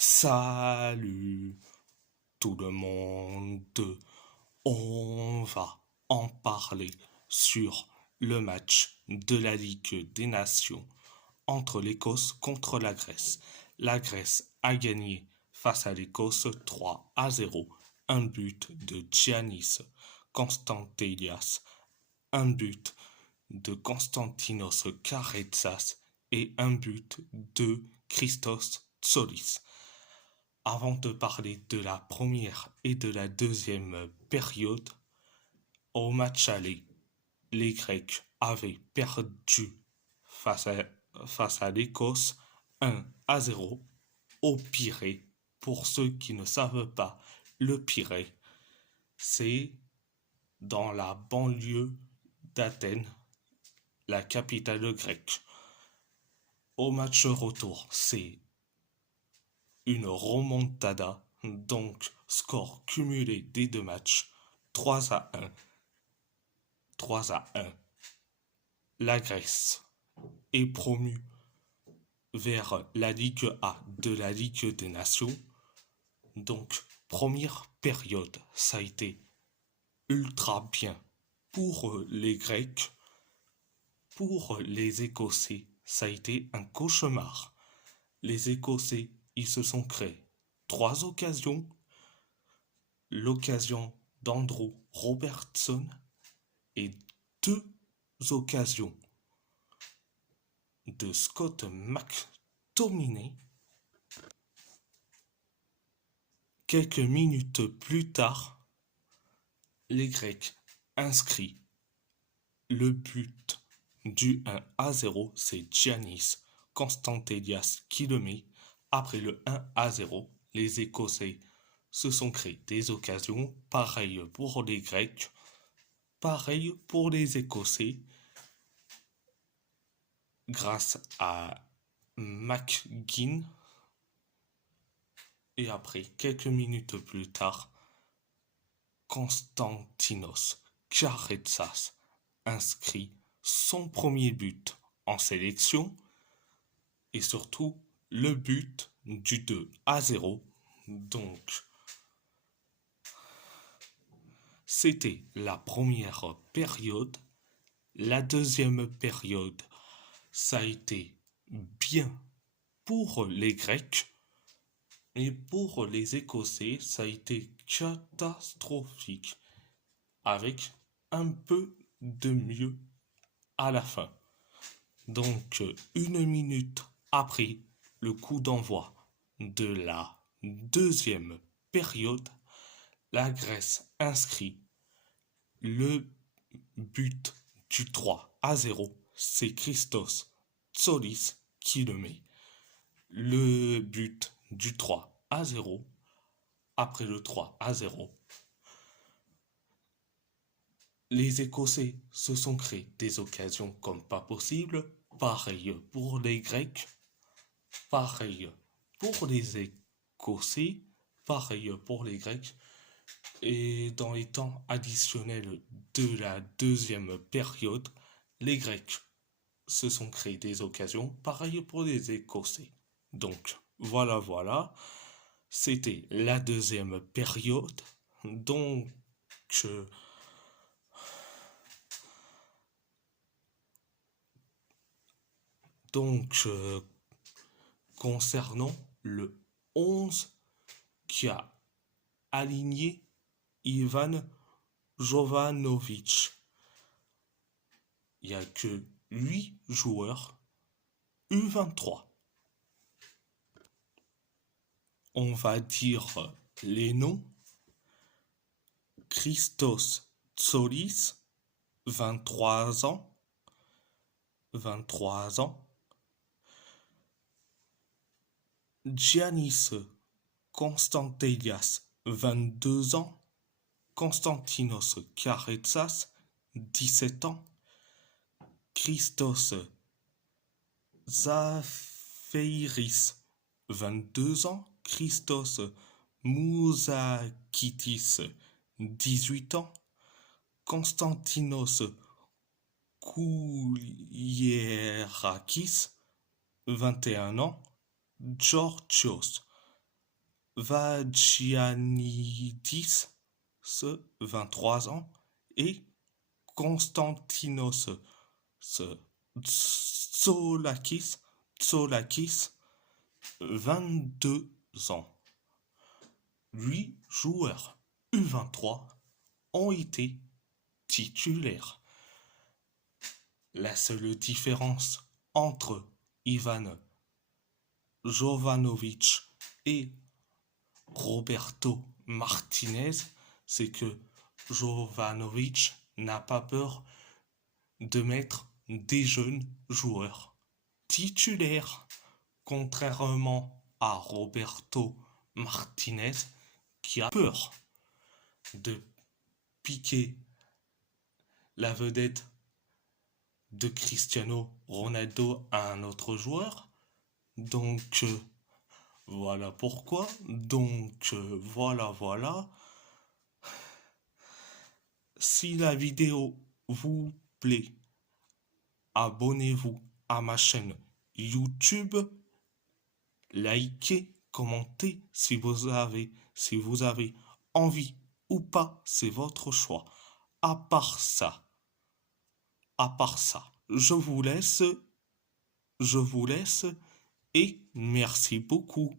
Salut tout le monde, on va en parler sur le match de la Ligue des Nations entre l'Écosse contre la Grèce. La Grèce a gagné face à l'Écosse 3-0, un but de Giannis Konstantelias, un but de Konstantinos Karetsas et un but de Christos Tsolis. Avant de parler de la première et de la deuxième période, au match aller, les Grecs avaient perdu face à l'Écosse 1-0 au Pirée. Pour ceux qui ne savent pas, le Pirée, c'est dans la banlieue d'Athènes, la capitale grecque. Au match retour, c'est une remontada, donc score cumulé des deux matchs, 3-1. 3-1. La Grèce est promue vers la Ligue A de la Ligue des Nations. Donc, première période, ça a été ultra bien pour les Grecs. Pour les Écossais, ça a été un cauchemar. Les Écossais, ils se sont créés 3 occasions. L'occasion d'Andrew Robertson et 2 occasions de Scott McTominay. Quelques minutes plus tard, les Grecs inscrits le but du 1-0, c'est Giannis Konstantelias qui le met. Après le 1-0, les Écossais se sont créés des occasions, pareil pour les Grecs, pareil pour les Écossais, grâce à McGinn. Et après, quelques minutes plus tard, Konstantinos Karetsas inscrit son premier but en sélection et surtout le but du 2-0. Donc, c'était la première période. La deuxième période, ça a été bien pour les Grecs. Et pour les Écossais, ça a été catastrophique, avec un peu de mieux à la fin. Donc, 1 minute après le coup d'envoi de la deuxième période, la Grèce inscrit le but du 3-0. C'est Christos Tsolis qui le met. Le but du 3-0. Après le 3-0, les Écossais se sont créés des occasions comme pas possible. Pareil pour les Grecs, pareil pour les Écossais, pareil pour les Grecs. Et dans les temps additionnels de la deuxième période, les Grecs se sont créés des occasions, pareil pour les Écossais. Donc, voilà. C'était la deuxième période. Donc, euh, donc, concernant le 11 qui a aligné Ivan Jovanovic, il n'y a que 8 joueurs U23. On va dire les noms. Christos Tsolis, 23 ans. 23 ans. Giannis Konstantelias, 22 ans. Konstantinos Karetsas, 17 ans. Christos Zafeiris, 22 ans. Christos Mouzakitis, 18 ans. Konstantinos Koulierakis, 21 ans. Georgios Vagianidis, 23 ans, et Konstantinos Tsolakis, 22 ans. 8 joueurs U23 ont été titulaires. La seule différence entre Ivan Jovanovic et Roberto Martinez, c'est que Jovanovic n'a pas peur de mettre des jeunes joueurs titulaires, contrairement à Roberto Martinez qui a peur de piquer la vedette de Cristiano Ronaldo à un autre joueur. Donc voilà pourquoi. Donc voilà. Si la vidéo vous plaît, abonnez-vous à ma chaîne YouTube, likez, commentez si vous avez envie ou pas, c'est votre choix. À part ça, je vous laisse et merci beaucoup.